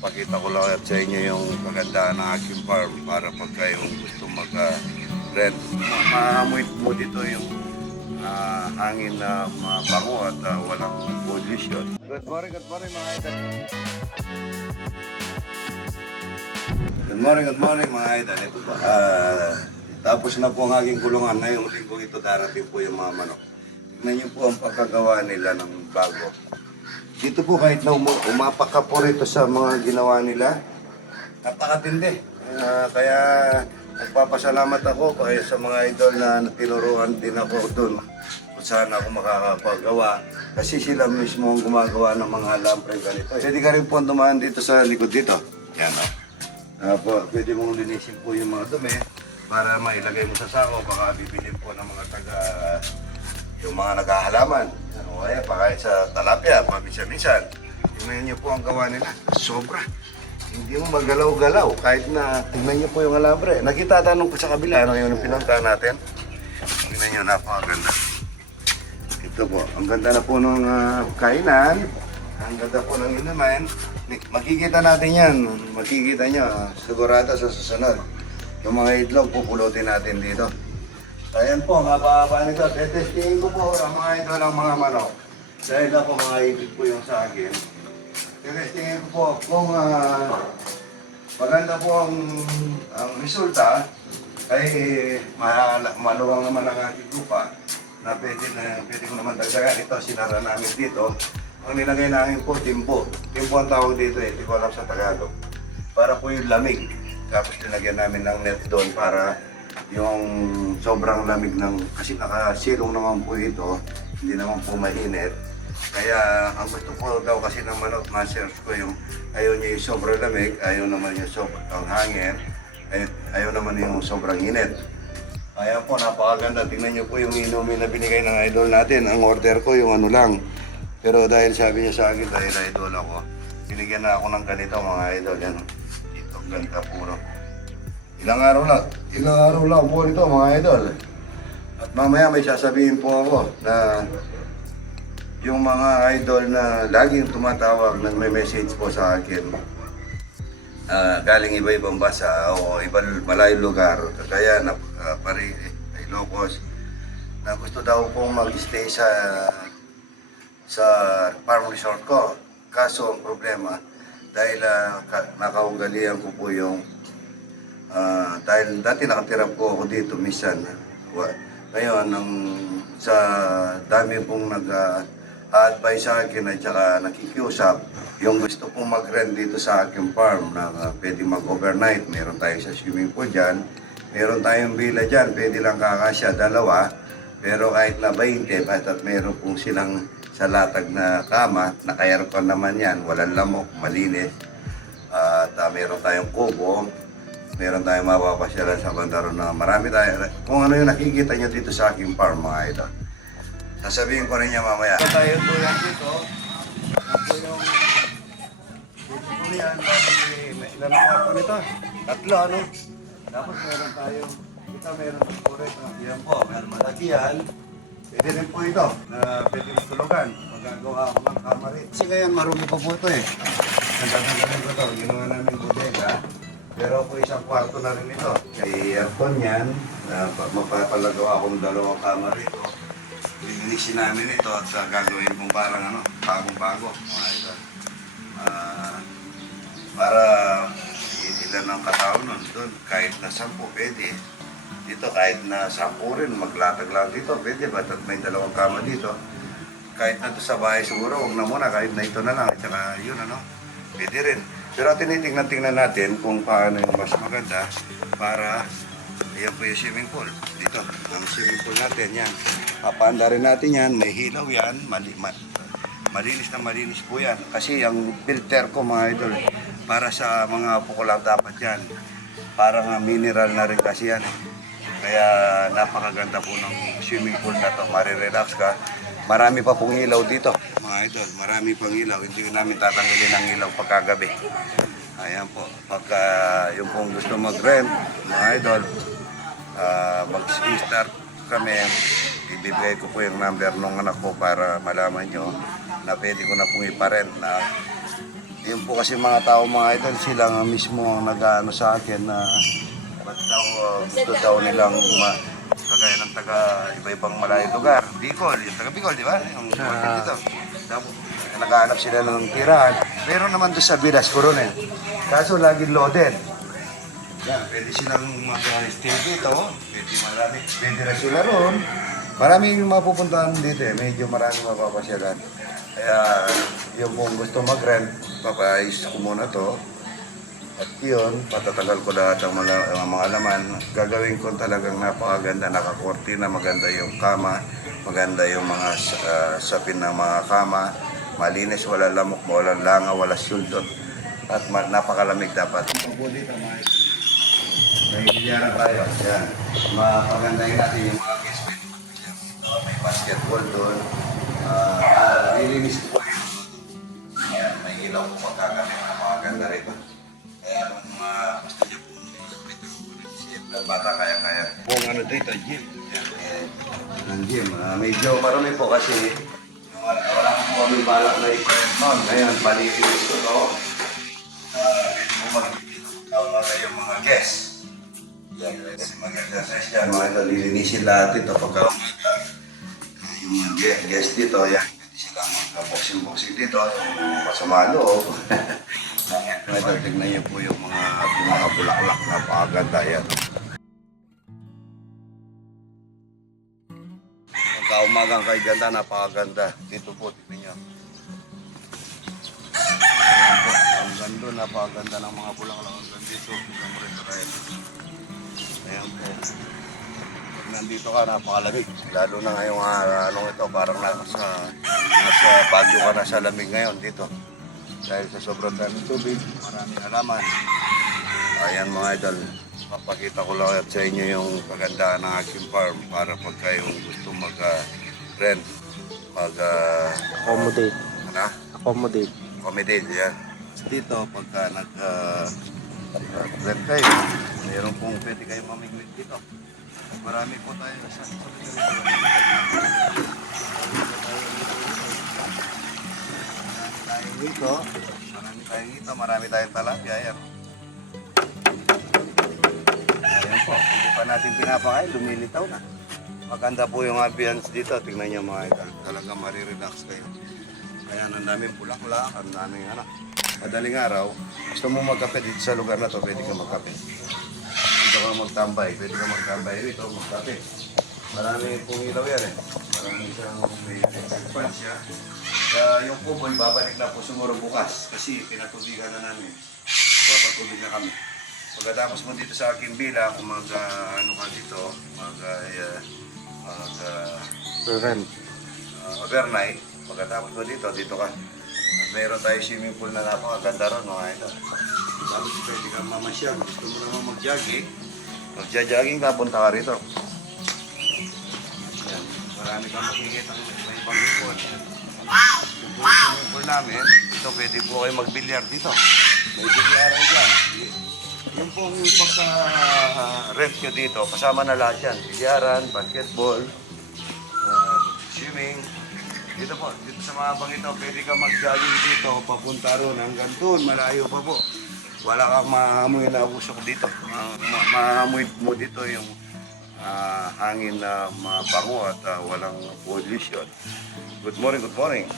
Pakita ko lang at sa inyo yung kagandahan ng aking farm para pag kayong gusto mag-rent. Maamoy mo dito yung hangin na mabango at walang pollution. Good morning mga idol. Good morning mga idol. Ito po. Tapos na po ang aking kulungan. Ngayong linggo ito darating po yung mga manok. Tignan niyo po ang pagkagawa nila ng bago. Dito po kahit na umapaka po rito sa mga ginawa nila, napakatindi. Kaya nagpapasalamat ako kaya sa mga idol na tinuruan din ako doon kung saan ako makakapagawa. Kasi sila mismo ang gumagawa ng mga lampre ganito. Pwede ka rin po dumaan dito sa likod dito. Yan o. Pwede mong linisin po yung mga dumi para mailagay mo sa sako. Baka bibilin po ng mga yung mga naghahalaman. O kaya pa kahit sa talapia, paminsan-minsan. Tingnan niyo po ang gawa nila. Sobra. Hindi mo magalaw-galaw kahit na tingnan niyo po yung alambre. Nakita tanong ko sa kabila, ano yung pinunta natin. Tingnan niyo, napakaganda. Ito po, ang ganda na po ng kainan. Ang ganda po ng inuman. Makikita natin yan. Makikita niyo, sigurado sa susunod. Yung mga itlog, pupulutin natin dito. Ayan po, ang haba-haba nito. Tetestingin ko po ang mga ito ng mga manok. Dahil ako mga ibig po yung sa akin. Tetestingin ko po kung maganda po ang resulta, ay maluwang naman ang ating lupa na pwede ko naman dagdagan. Ito, sinara namin dito. Ang nilagay namin po, timbo. Timbo ang tawag dito hindi ko alam sa Tagalog. Para po yung lamig. Tapos nilagyan namin ng net doon para yung sobrang lamig kasi nakasilong naman po ito, hindi naman po mainit. Kaya ang gusto ko daw kasi ng manok, ma-search ko yung ayaw niya yung sobrang lamig, ayaw naman yung sobrang hangin, ayaw naman yung sobrang init. Kaya po, napakaganda. Tingnan niyo po yung inumin na binigay ng idol natin. Ang order ko yung ano lang. Pero dahil sabi niya sa akin, dahil idol ako, binigyan na ako ng ganito mga idol. Yan, dito, ganda puro. Ilang araw lang po nito mga idol. At mamaya may sasabihin po ako na yung mga idol na laging tumatawag, nagme-message po sa akin galing iba-ibang basa o ibang malayong lugar, kaya na Ilocos, na gusto daw pong mag-stay sa farm resort ko. Kaso ang problema, dahil nakaugalian ko po yung dahil dati nakatira po ako dito minsan. Ngayon, sa dami pong nag-advise sa akin at saka nakikiusap, yung gusto pong mag-rent dito sa aking farm na pwede mag-overnight. Meron tayo sa swimming pool dyan. Meron tayong villa dyan, pwede lang kakasya, dalawa. Pero kahit na 20, at meron pong silang sa latag na kama, naka-aircon naman yan, walang lamok, malinis. At meron tayong kubo. Meron tayong mapapasyalan sa Bandaro na marami tayo. Kung ano yung nakikita nyo dito sa aking farm mga idol. Sasabihin ko rin niya mamaya. Tayo po yan dito. Ako yung dito po yan. May ilan ang kwarto nito. Tatlo ano. Tapos meron tayo. Ito meron po rin. Yan po. Meron malagyan. Pwede rin po ito. Na pwede matulugan. Magagawa ako ng kamari. Kasi ngayon marumi pa po ito eh. Nagtatanggalin ko ito. Ginawa namin bodega. Pero po isang kwarto na rin ito. May aircon yan, mapapalagawa akong dalawang kama rito. Lilinisin namin ito at gagawin kong parang bagong-bago. Para ilan ang katao nun doon, kahit na 10 pwede. Dito kahit na 10 rin, maglatag lang dito, pwede ba? At may dalawang kama dito. Kahit na ito sa bahay siguro, huwag na muna, kahit na ito na lang. At saka yun pwede rin. Pero tinitingnan natin kung paano yung mas maganda para ayan po yung swimming pool. Dito, ang swimming pool natin, yan. Papaanda rin natin yan, may hilaw yan, malinis na malinis po yan. Kasi ang filter ko mga idol, para sa mga apo ko lang dapat yan. Parang mineral na rin kasi yan. Kaya napakaganda po ng swimming pool na to, marirelax ka. Marami pa pong ilaw dito, mga idol. Marami pang ilaw. Hindi namin tatanggalin ang ilaw pagkagabi. Ayan po. Pagka yung pong gusto mag-rent, mga idol, mag-start kami, ibibigay ko po yung number ng anak ko para malaman nyo na pwede ko na pong iparent na Yun po kasi mga tao, mga idol, sila nga mismo ang nag-ano sa akin na ba't daw gusto daw nilang kagaya ng taga iba-ibang malayong lugar. Bicol, yung taga Bicol, di ba? Yung dito. Tapos naghahanap sila ng tirahan. Pero naman doon sa Vilas Coronel. Kaso laging loaded. Yan, pwede silang mag-stay dito. Pwede na sila roon. Maraming mapupuntahan dito eh. Medyo maraming mapapasyalan. Kaya yung kung gusto mag-rent, papayos ko muna to. At yun, patatagal ko lahat ang mga laman. Gagawin ko talagang napakaganda, nakakortina, maganda yung kama, maganda yung mga sapin ng mga kama, malinis, wala lamok, wala langa, wala sultot. At napakalamig dapat. Ito dito, may bilyara tayo. Yan. Mapagandahin natin yung mga guest bed. May basketball doon. Lilinis ko yun. Yan, may ilaw po pagkakamit na mga ganda rito. Kaya mga gusto niyo po bata kaya-kaya. Kung ano dito, gym. Ang gym. Medyo marami po kasi wala po kami balak na i-print noon. Ngayon, palilinis ko ito. Medyo magkikita yung mga guests. Yan, kasi mag-exercise yan. Mga ito, lilinisin lahat ito pagka yung mga guest dito, yan. Pwede silang mag-boxing dito. Yung masama loob. Ito, tignan niyo po yung mga bulaklak na pakaganda yan. Pagka-umagang kay ganda, napakaganda. Dito po, tignan niyo. Ayan po, ang ganda, napakaganda ng mga bulaklak. Ang ganda dito, tignan mo rin ito rin. Ayan po. Pag nandito ka, napakalamig. Lalo na ngayong anong ito, parang nasa Baguio ka na sa lamig ngayon dito. Dahil sa sobrang daming tubig, maraming halaman. Ayan mga idol, papakita ko lang sa inyo yung kagandahan ng aking farm para pag kayong gusto mag-rent, Accommodate. Ano? Accommodate. Accommodate, yan. Dito, pagka rent kayo, mayroon pong pwede kayo mamiglit dito. Marami po tayo sa dito. Marami tayong talapia. Ayan. Ayan po, hindi pa natin pinapakain, lumilitaw na. Maganda po yung ambience dito. Tingnan nyo mga idol. Talaga marirelax kayo. Kaya ang daming bulaklak, ang daming madaling araw. Gusto mo magkape dito sa lugar na to, pwede ka magkape. Dito ka magtambay, pwede ka magtambay dito, magkape. Marami pong ilaw yan eh. Marami siyang may pan siya. Yung kuboy, babalik na po siguro bukas kasi pinatubigan na namin. Papatubig na kami. Pagkatapos mo dito sa aking bila, kung ano ka dito, Rent. overnight, pagkatapos mo dito ka. At mayroon tayo swimming pool na napakaganda ron, mga ito. Tapos pwede ka mamasyal, gusto mo naman mag-jogging. Mag-jogging ka, punta ka rito. Yan. Marami kang makikita ng ibang lipon. Yung swimming pool namin, ito pwede po kayo mag-bilyar dito. May bilyaran dyan. Yung pong pagka-rent nyo dito, kasama na lahat yan. Bilyaran, basketball, swimming. Dito po, dito sa mga bang ito, pwede ka mag-jogging dito, papunta ron hanggang doon, malayo pa po. Wala kang maamoy na usok dito. Maamoy mo dito yung hangin na mabango at walang pollution. Good morning, good morning.